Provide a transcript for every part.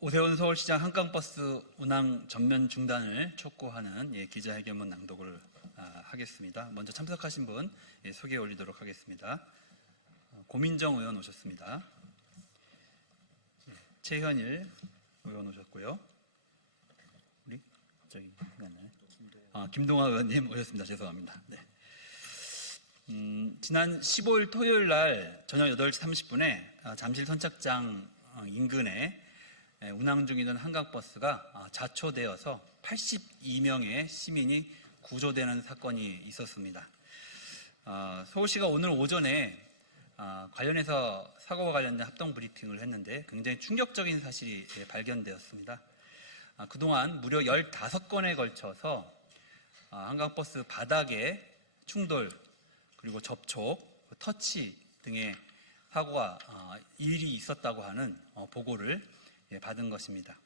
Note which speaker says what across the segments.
Speaker 1: 오세훈 서울시장 한강버스 운항 전면 중단을 촉구하는 예, 기자회견문 낭독을 아, 하겠습니다. 먼저 참석하신 분 예, 소개해 올리도록 하겠습니다. 어, 고민정 의원 오셨습니다. 예, 최현일 의원 오셨고요. 우리 저기 생각나요? 아, 김동아 의원님 오셨습니다. 죄송합니다. 네. 음, 지난 15일 토요일 날 저녁 8시 30분에 아, 잠실 선착장 어, 인근에 에, 운항 중이던 한강버스가 아, 자초되어서 82명의 시민이 구조되는 사건이 있었습니다. 아, 서울시가 오늘 오전에 아, 관련해서 사고와 관련된 합동 브리핑을 했는데 굉장히 충격적인 사실이 예, 발견되었습니다. 아, 그동안 무려 15건에 걸쳐서 아, 한강버스 바닥에 충돌 그리고 접촉, 터치 등의 사고가 아, 일이 있었다고 하는 어, 보고를 예, 받은 것입니다.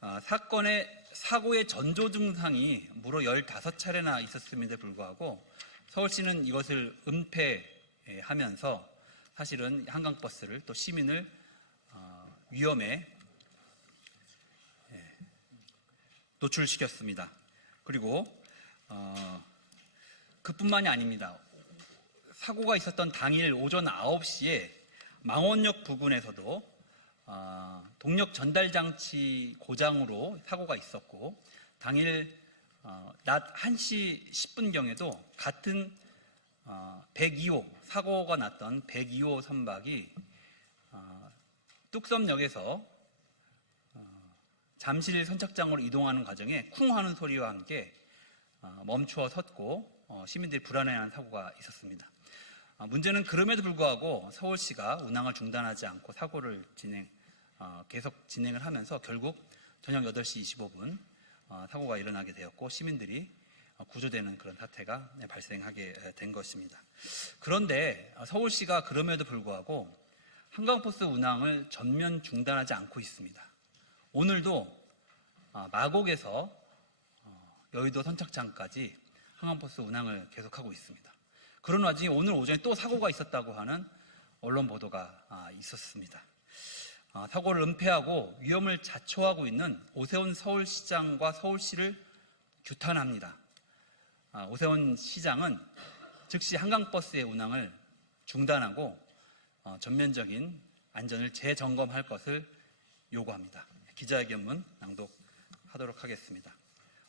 Speaker 1: 아, 사건의 사고의 전조 증상이 무려 15차례나 있었음에도 불구하고 서울시는 이것을 은폐하면서 사실은 한강버스를 또 시민을 어, 위험에 예, 노출시켰습니다. 그리고 어, 그뿐만이 아닙니다. 사고가 있었던 당일 오전 9시에 망원역 부근에서도 어, 동력 전달 장치 고장으로 사고가 있었고 당일 어, 낮 1시 10분경에도 같은 어, 102호 사고가 났던 102호 선박이 어, 뚝섬역에서 어, 잠실 선착장으로 이동하는 과정에 쿵 하는 소리와 함께 어, 멈추어 섰고 어, 시민들이 불안해하는 사고가 있었습니다. 아, 문제는 그럼에도 불구하고 서울시가 운항을 중단하지 않고 사고를 진행 어, 계속 진행을 하면서 결국 저녁 8시 25분 어, 사고가 일어나게 되었고 시민들이 어, 구조되는 그런 사태가 네, 발생하게 된 것입니다. 그런데 어, 서울시가 그럼에도 불구하고 한강버스 운항을 전면 중단하지 않고 있습니다. 오늘도 아, 마곡에서 어, 여의도 선착장까지 한강버스 운항을 계속하고 있습니다. 그런 와중에 오늘 오전에 또 사고가 있었다고 하는 언론 보도가 아, 있었습니다. 아, 사고를 은폐하고 위험을 자초하고 있는 오세훈 서울시장과 서울시를 규탄합니다. 아, 오세훈 시장은 즉시 한강버스의 운항을 중단하고 어, 전면적인 안전을 재점검할 것을 요구합니다. 기자회견문 낭독하도록 하겠습니다.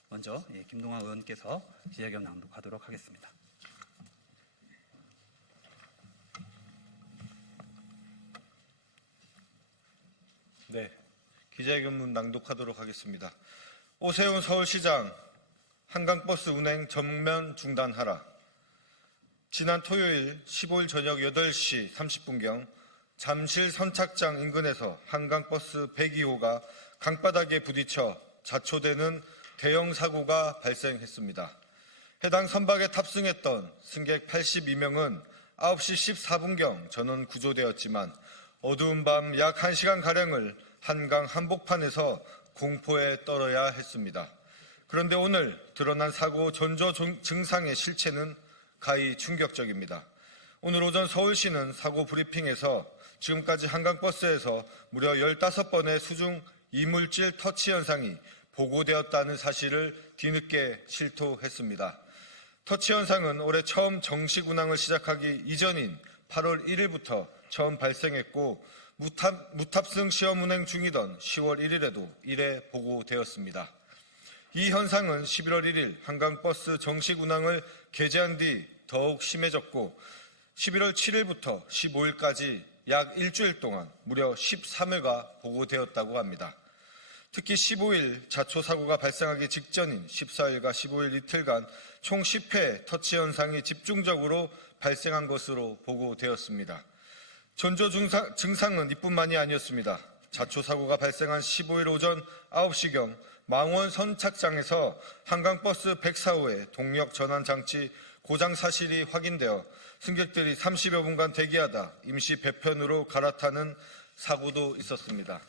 Speaker 1: 먼저 예, 김동아 의원께서 기자회견 낭독하도록 하겠습니다.
Speaker 2: 네, 기자회견문 낭독하도록 하겠습니다. 오세훈 서울시장 한강버스 운행 전면 중단하라. 지난 토요일 15일 저녁 8시 30분경 잠실 선착장 인근에서 한강버스 102호가 강바닥에 부딪혀 자초되는 대형 사고가 발생했습니다. 해당 선박에 탑승했던 승객 82명은 9시 14분경 전원 구조되었지만 어두운 밤 약 1시간 가량을 한강 한복판에서 공포에 떨어야 했습니다. 그런데 오늘 드러난 사고 전조 종- 증상의 실체는 가히 충격적입니다. 오늘 오전 서울시는 사고 브리핑에서 지금까지 한강버스에서 무려 15번의 수중 이물질 터치 현상이 보고되었다는 사실을 뒤늦게 실토했습니다. 터치 현상은 올해 처음 정식 운항을 시작하기 이전인 8월 1일부터 처음 발생했고 무탑, 무탑승 시험 운행 중이던 10월 1일에도 이래 보고되었습니다. 이 현상은 11월 1일 한강버스 정식 운항을 개최한 뒤 더욱 심해졌고 11월 7일부터 15일까지 약 일주일 동안 무려 13회가 보고되었다고 합니다. 특히 15일 자초 사고가 발생하기 직전인 14일과 15일 이틀간 총 10회 터치 현상이 집중적으로 발생한 것으로 보고되었습니다. 전조 증상, 증상 은 이뿐만이 아니었습니다. 자초 사고가 발생한 15일 오전 9시경 망원 선착장에서 한강버스 104호의 동력 전환 장치 고장 사실이 확인되어 승객들이 30여 분간 대기하다 임시 배편으로 갈아타는 사고도 있었습니다.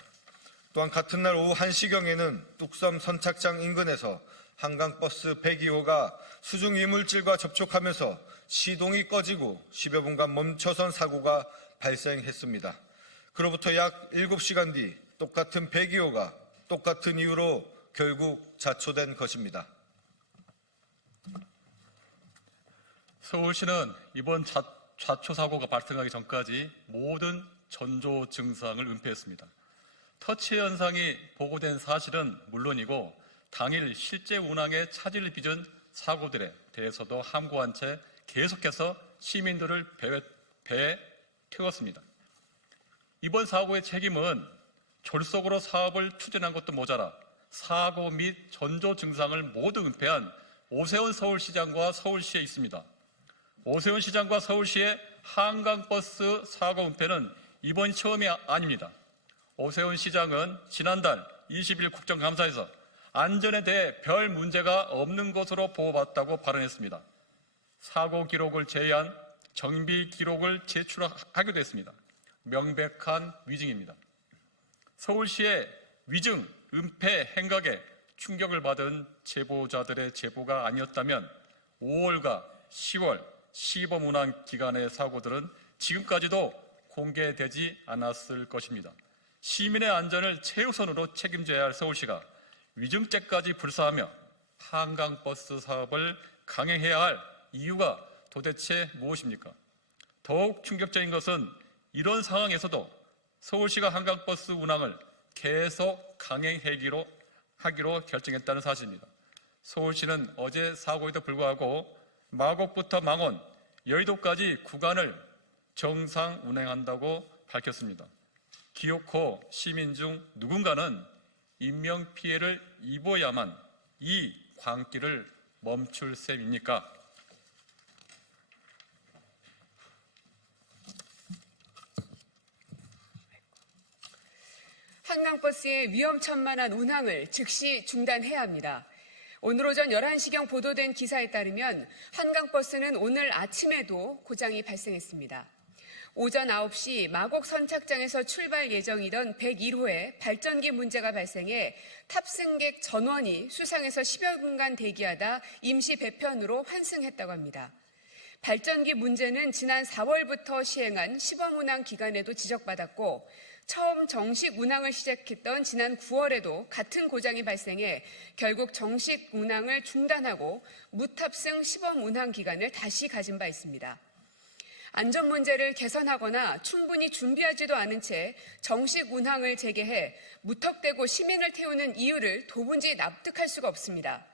Speaker 2: 또한 같은 날 오후 1시경에는 뚝섬 선착장 인근에서 한강버스 102호가 수중 이물질과 접촉하면서 시동이 꺼지고 10여 분간 멈춰선 사고가 발생했습니다. 그로부터 약 7시간 뒤 똑같은 배기호가 똑같은 이유로 결국 자초된 것입니다.
Speaker 3: 서울시는 이번 좌, 좌초 사고가 발생하기 전까지 모든 전조 증상을 은폐했습니다. 터치 현상이 보고된 사실은 물론이고 당일 실제 운항에 차질을 빚은 사고들에 대해서도 함구한 채 계속해서 시민들을 배에 태웠습니다. 이번 사고의 책임은 졸속으로 사업을 추진한 것도 모자라 사고 및 전조 증상을 모두 은폐한 오세훈 서울시장과 서울시에 있습니다. 오세훈 시장과 서울시의 한강버스 사고 은폐는 이번 처음이 아- 아닙니다. 오세훈 시장은 지난달 20일 국정감사에서 안전에 대해 별 문제가 없는 것으로 보고받았다고 발언했습니다. 사고 기록을 제외한 정비 기록을 제출하기도 했습니다. 명백한 위증입니다. 서울시의 위증, 은폐 행각에 충격을 받은 제보자들의 제보가 아니었다면 5월과 10월 시범 운항 기간의 사고들은 지금까지도 공개되지 않았을 것입니다. 시민의 안전을 최우선으로 책임져야 할 서울시가 위증죄까지 불사하며 한강버스 사업을 강행해야 할 이유가 도대체 무엇입니까? 더욱 충격적인 것은 이런 상황에서도 서울시가 한강버스 운항을 계속 강행하기로 하기로 결정했다는 사실입니다. 서울시는 어제 사고에도 불구하고 마곡부터 망원, 여의도까지 구간을 정상 운행한다고 밝혔습니다. 기어코 시민 중 누군가는 인명 피해를 입어야만 이 광기를 멈출 셈입니까?
Speaker 4: 한강버스의 위험천만한 운항을 즉시 중단해야 합니다. 오늘 오전 11시경 보도된 기사에 따르면 한강버스는 오늘 아침에도 고장이 발생했습니다. 오전 9시 마곡 선착장에서 출발 예정이던 101호에 발전기 문제가 발생해 탑승객 전원이 수상에서 10여 분간 대기하다 임시 배편으로 환승했다고 합니다. 발전기 문제는 지난 4월부터 시행한 시범 운항 기간에도 지적받았고 처음 정식 운항을 시작했던 지난 9월에도 같은 고장이 발생해 결국 정식 운항을 중단하고 무탑승 시범 운항 기간을 다시 가진 바 있습니다. 안전 문제를 개선하거나 충분히 준비하지도 않은 채 정식 운항을 재개해 무턱대고 시민을 태우는 이유를 도무지 납득할 수가 없습니다.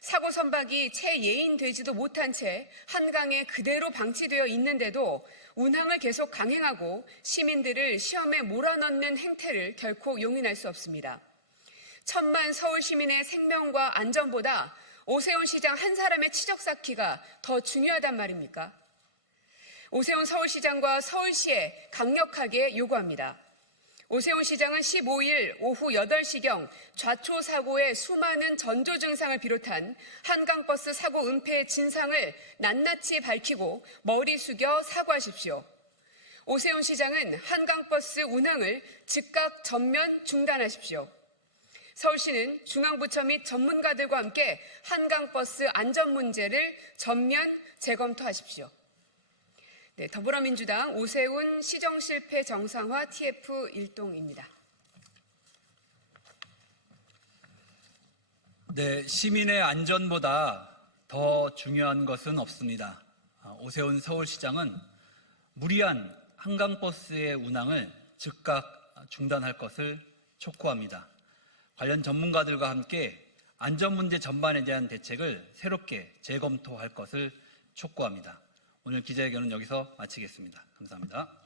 Speaker 4: 사고 선박이 채 예인되지도 못한 채 한강에 그대로 방치되어 있는데도 운항을 계속 강행하고 시민들을 시험에 몰아넣는 행태를 결코 용인할 수 없습니다. 천만 서울 시민의 생명과 안전보다 오세훈 시장 한 사람의 치적 쌓기가 더 중요하단 말입니까? 오세훈 서울시장과 서울시에 강력하게 요구합니다. 오세훈 시장은 15일 오후 8시경 좌초 사고의 수많은 전조 증상을 비롯한 한강버스 사고 은폐의 진상을 낱낱이 밝히고 머리 숙여 사과하십시오. 오세훈 시장은 한강버스 운항을 즉각 전면 중단하십시오. 서울시는 중앙부처 및 전문가들과 함께 한강버스 안전 문제를 전면 재검토하십시오. 네, 더불어민주당 오세훈 시정 실패 정상화 TF 일동입니다.
Speaker 1: 네, 시민의 안전보다 더 중요한 것은 없습니다. 아, 오세훈 서울시장은 무리한 한강버스의 운항을 즉각 중단할 것을 촉구합니다. 관련 전문가들과 함께 안전 문제 전반에 대한 대책을 새롭게 재검토할 것을 촉구합니다. 오늘 기자회견은 여기서 마치겠습니다. 감사합니다.